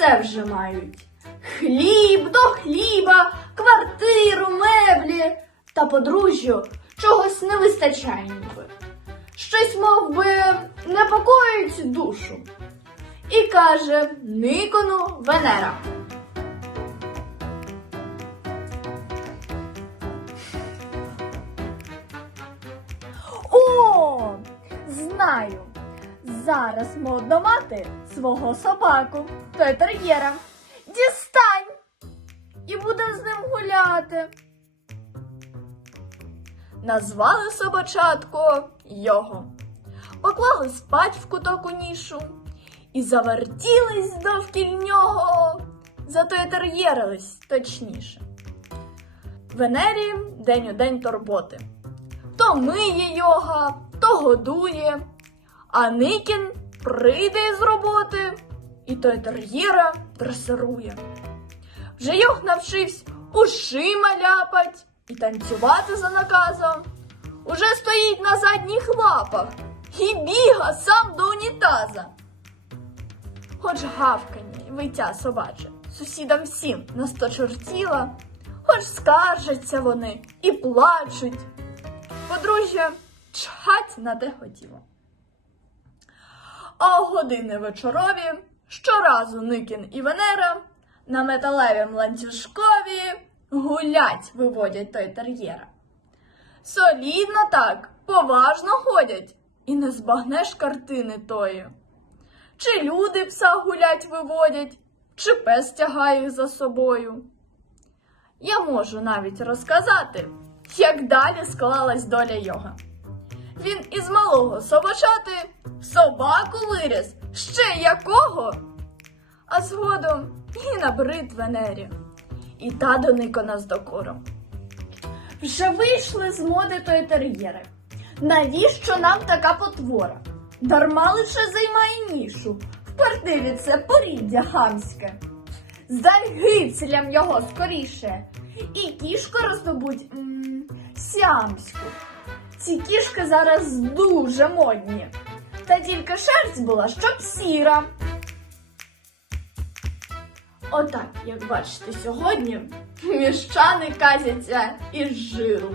все вже мають. Хліб до хліба, квартиру, меблі та подружжю чогось не вистачає ніби. Щось мов би непокоїть душу. І каже Никону Венера. О, знаю. Зараз модно мати свого собаку, Петер'єра. Дістань! І будемо з ним гуляти. Назвали собачатко його, поклали спать в куток у нішу і завертілись довкіль нього, зато точніше. Венері день у день турботи. То миє йога, то годує, а Никін прийде з роботи і той тер'єра дресирує. Вже йог навчився ушима ляпать і танцювати за наказом. Уже стоїть на задніх лапах і біга сам до унітаза. Хоч гавкання й виття собаче, сусідам всім насточортіла, хоч скаржаться вони і плачуть. Подружжя чхать на те хотіло. А години вечорові щоразу Никін і Венера на металевім ланцюжкові гулять виводять той тер'єра. Солідно так, поважно ходять, і не збагнеш картини тої. Чи люди пса гулять виводять, чи пес тягає їх за собою. Я можу навіть розказати, як далі склалась доля йога. Він із малого собачати собаку виріс, ще якого? А згодом і набрид Венері, і та до Никона з докором. Вже вийшли з моди той тер'єри. Навіщо нам така потвора? Дарма лише займає нішу, вперти це поріддя хамське. Здай гицелям його скоріше, і кішку роздобудь м, сіамську. Ці кішки зараз дуже модні. Та тільки шерсть була, щоб сіра. Отак, як бачите, сьогодні міщани казяться із жиру.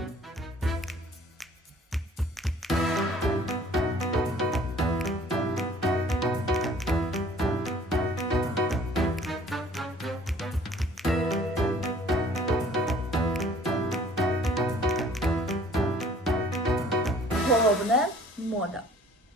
Головне мода.